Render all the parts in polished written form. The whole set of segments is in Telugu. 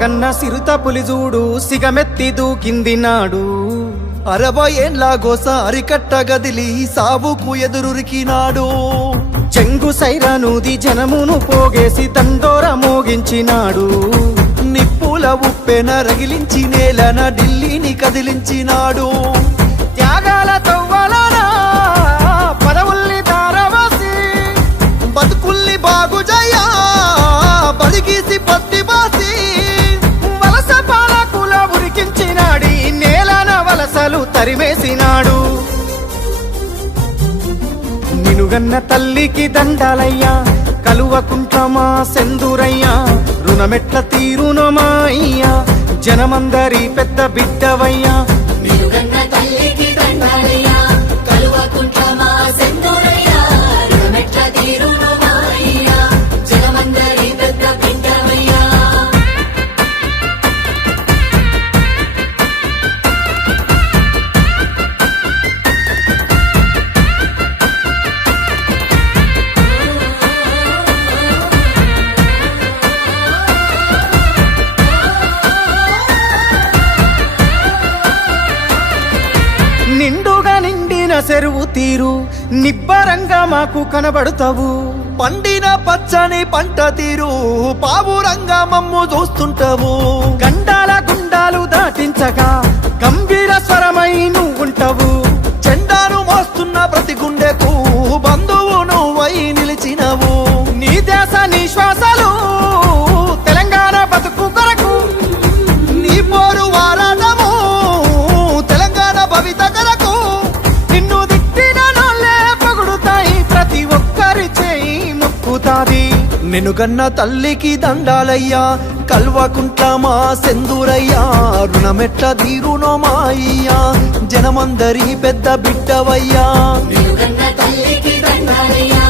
గన్న సిరుత పులి చూడు సిగమెత్తి దూకింది నాడు. 60 ఏండ్లాగోస అరికట్ట గదిలి సావుకు ఎదురురికినాడు. చెంగు సైరానూది జనమును పోగేసి తండోర మోగించినాడు. నిప్పుల ఉప్పెన రగిలించి నేలన ఢిల్లీని కదిలించినాడు. త్యాగాల తవ్వలన పదవుల్ని తారవాసి బతుకుల్ని బాగుజయ్యా బడిగీసి పత్తి బాసి వలస పాలకుల ఉరికించినాడి నేలన వలసలు తరిమేసినాడు. నినుగన్న తల్లికి దండాలయ్యా కలువకుంట్రమా సెందురయ్యా రుణమెట్ల తీరునమా అయ్యా జనమందరి పెద్ద బిడ్డవయ్యా. నిలుగన్న తల్లికి దండాలయ్యా కలువకుంట్రమా సెందురయ్యా రుణమెట్ల తీరునమా అయ్యా జనమందరి పెద్ద బిడ్డవయ్యా. నిండుగా నిండిన చెరువు తీరు నిబ్బరంగా మాకు కనబడతావు. పండిన పచ్చని పంట తీరు పావురంగా మమ్ము చూస్తుంటావు. గండాల గుండాలు దాటించగా గంభీర స్వరమై నువ్వుంటావు. చెండాను మోస్తున్న ప్రతి గుండెకు బంధువు నువ్వై నిలిచినవు. నీ దేశ నీ శ్వాసలు తెలంగాణ బతుకు కొరకు నీ పోరు వారాటము తెలంగాణ భవిత కొరకు. నిన్ను దిట్టిన నోళ్ళే పొగుడుతాయి ప్రతి ఒక్కరి చేయి మొక్కుతాది. నినుగన్న తల్లికి దండాలయ్యా కల్వకుంట్లమా సెందురయ్యా రుణమెట్ల తీరునో మాయ్యా జనమందరి పెద్ద బిడ్డవయ్యా. నిలుగన్న తల్లికి దండాలయ్యా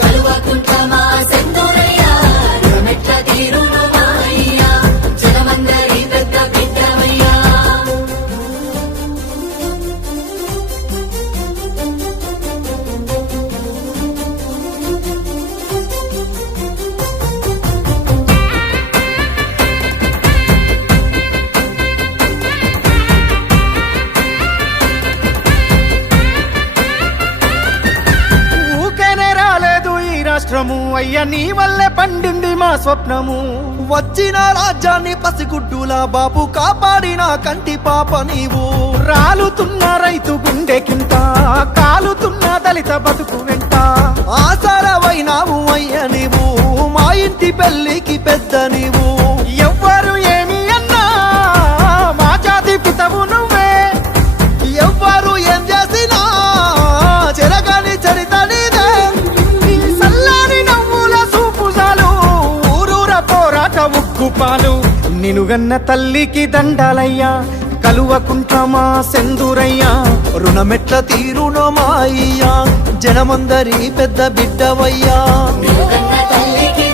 కలువకుంట్రమా సెందురయ్యా రుణమెట్ల తీరునమా అయ్యా జనమందరి పెద్ద బిడ్డవయ్యా. ఊకేనే రాలేదు ఈ రాష్ట్రము అయ్యా నీ వల్లే పండింది మా స్వప్నము. వచ్చిన రాజ్యాన్ని పసిగుడ్డులా బాబు కాపాడిన కంటి పాప నీవు. రాలుతున్న రైతు గుండెకింత కాలుతున్న దళిత బతుకు వెంట ఆసరవైనావు అయ్య నీవు మా ఇంటి పెళ్లికి పెద్ద నీవు. ఎవ్వరు ఏమి అన్నా మా జాతి పితవు నువ్వే. ఎవ్వరు ఏం చేసినా చెరగని చరిత నీదే. నీ సల్లాని నవ్వుల సూపుజాలు ఊరూర పోరాట ఉగ్గుపాలు. నినుగన్న తల్లికి దండాలయ్యా కలువకుంట్రమా సెందురయ్యా రుణమెట్ల తీరునో మాయ్యా జనమందరి పెద్ద బిడ్డవయ్యా. నిలుగన్న తల్లికి